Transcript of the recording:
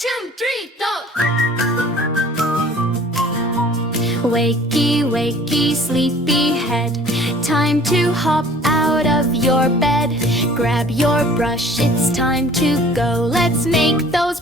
2, 3, go! Wakey, wakey, sleepyhead, time to hop out of your bed. Grab your brush, it's time to go. Let's make those